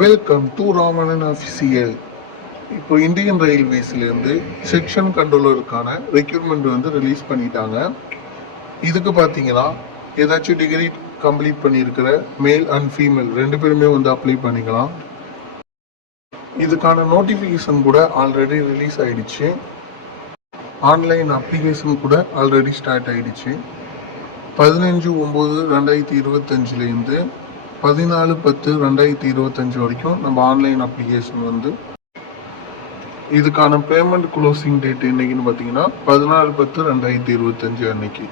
Welcome to Ramanan official. இப்போ Indian ரயில்வேஸ்லேருந்து section கண்ட்ரோலருக்கான recruitment வந்து release பண்ணிட்டாங்க. இதுக்கு பார்த்தீங்கன்னா ஏதாச்சும் டிகிரி கம்ப்ளீட் பண்ணியிருக்கிற மேல் அண்ட் ஃபீமேல் 2 பேருமே வந்து அப்ளை பண்ணிக்கலாம். இதுக்கான நோட்டிஃபிகேஷன் கூட ஆல்ரெடி ரிலீஸ் ஆகிடுச்சு. ஆன்லைன் அப்ளிகேஷன் கூட ஆல்ரெடி ஸ்டார்ட் ஆகிடுச்சு. 15/9/2025 14/10/2025 வரைக்கும் நம்ம ஆன்லைன் அப்ளிகேஷன் வந்து இதுக்கான பேமெண்ட் க்ளோசிங் டேட் என்னைக்குன்னு பார்த்தீங்கன்னா 14/10/2025 அன்னைக்கு.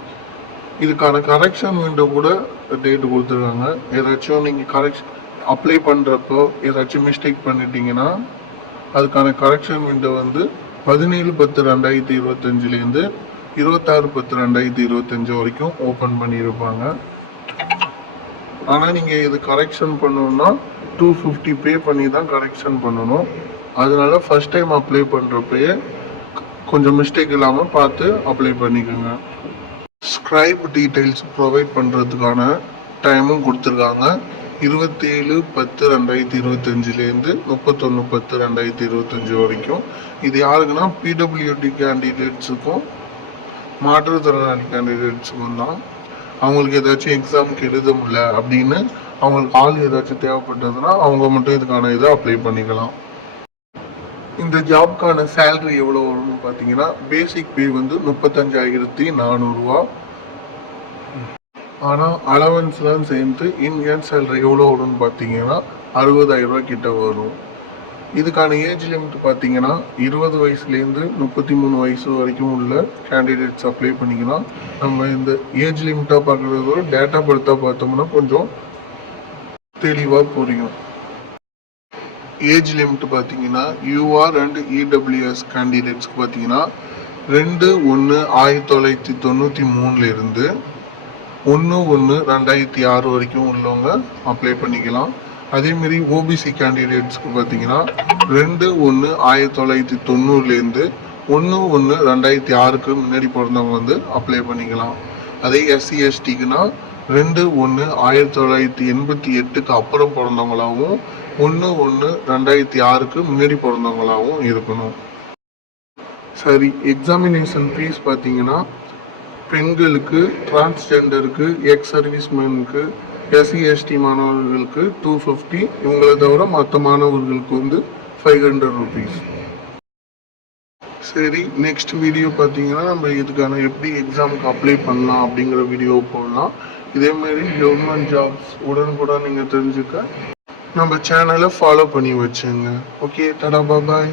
இதுக்கான கரெக்ஷன் விண்டோ கூட டேட் கொடுத்துருக்காங்க. ஏதாச்சும் நீங்கள் கரெக்ஷன் அப்ளை பண்ணுறப்போ ஏதாச்சும் மிஸ்டேக் பண்ணிட்டீங்கன்னா அதுக்கான கரெக்ஷன் விண்டோ வந்து 17/10/2025 26/10/2025 வரைக்கும் ஓப்பன் பண்ணியிருப்பாங்க. ஆனால் நீங்கள் இது கரெக்ஷன் பண்ணணும்னா 250 பே பண்ணி தான் கரெக்ஷன் பண்ணணும். அதனால ஃபர்ஸ்ட் டைம் அப்ளை பண்ணுறப்பயே கொஞ்சம் மிஸ்டேக் இல்லாமல் பார்த்து அப்ளை பண்ணிக்கோங்க. ஸ்கிரைப் டீட்டெயில்ஸ் ப்ரொவைட் பண்ணுறதுக்கான டைமும் கொடுத்துருக்காங்க. 27/10/2025 31/10/2025 வரைக்கும். இது யாருக்குன்னா PWD கேண்டிடேட்ஸுக்கும் மாற்றுத்திறனாளி கேண்டிடேட்ஸுக்கும் தான். அவங்களுக்கு ஏதாச்சும் எக்ஸாமுக்கு எழுத முடியல அப்படின்னு அவங்களுக்கு ஆள் ஏதாச்சும் தேவைப்பட்டதுன்னா அவங்க மட்டும் இதுக்கான இதை அப்ளை பண்ணிக்கலாம். இந்த ஜாப்க்கான சேலரி எவ்வளோ வரும்னு பார்த்தீங்கன்னா பேசிக் பே வந்து 35,400 ரூபா. ஆனால் அலவன்ஸ்லாம் சேர்ந்து இன்ஹேண்ட் சேலரி எவ்வளோ வரும்னு பார்த்தீங்கன்னா 60,000 ரூபா கிட்ட வரும். இதுக்கான ஏஜ் லிமிட் பார்த்தீங்கன்னா 20 வயசுலேருந்து 33 வயசு வரைக்கும் உள்ள கேண்டிடேட்ஸ் அப்ளை பண்ணிக்கலாம். நம்ம இந்த ஏஜ் லிமிட்டாக பார்க்குறதோட டேட்டா பர்த்தாக பார்த்தோம்னா கொஞ்சம் தெளிவாக புரியும். ஏஜ் லிமிட் பார்த்தீங்கன்னா UR அண்ட் EWS கேண்டிடேட்ஸ்க்கு பார்த்தீங்கன்னா 2/1/1993 1/1/2006 வரைக்கும் உள்ளவங்க அப்ளை பண்ணிக்கலாம். அதேமாரி ஓபிசி கேண்டிடேட்ஸ்க்கு பார்த்தீங்கன்னா 2/1/1990 1/1/2006 முன்னாடி பிறந்தவங்க வந்து அப்ளை பண்ணிக்கலாம். அதே SC STக்குன்னா 2/1/1988 அப்புறம் பிறந்தவங்களாகவும் 1/1/2006 முன்னாடி பிறந்தவங்களாகவும் இருக்கணும். சரி, எக்ஸாமினேஷன் ஃபீஸ் பார்த்தீங்கன்னா பெண்களுக்கு, டிரான்ஸ்ஜெண்டருக்கு, எக்ஸ் சர்வீஸ்மேனுக்கு, SC ST மாணவர்களுக்கு 250, இவங்களை தவிர மற்ற மாணவர்களுக்கு வந்து 500 rupees. சரி, நெக்ஸ்ட் வீடியோ பார்த்தீங்கன்னா நம்ம இதுக்கான எப்படி எக்ஸாமுக்கு அப்ளை பண்ணலாம் அப்படிங்கிற வீடியோ போடலாம். இதேமாரி கவர்மெண்ட் ஜாப்ஸ் உடனுக்குடன் நீங்கள் தெரிஞ்சுக்க நம்ம சேனலை ஃபாலோ பண்ணி வச்சுங்க. ஓகே, டாடா, பாய்.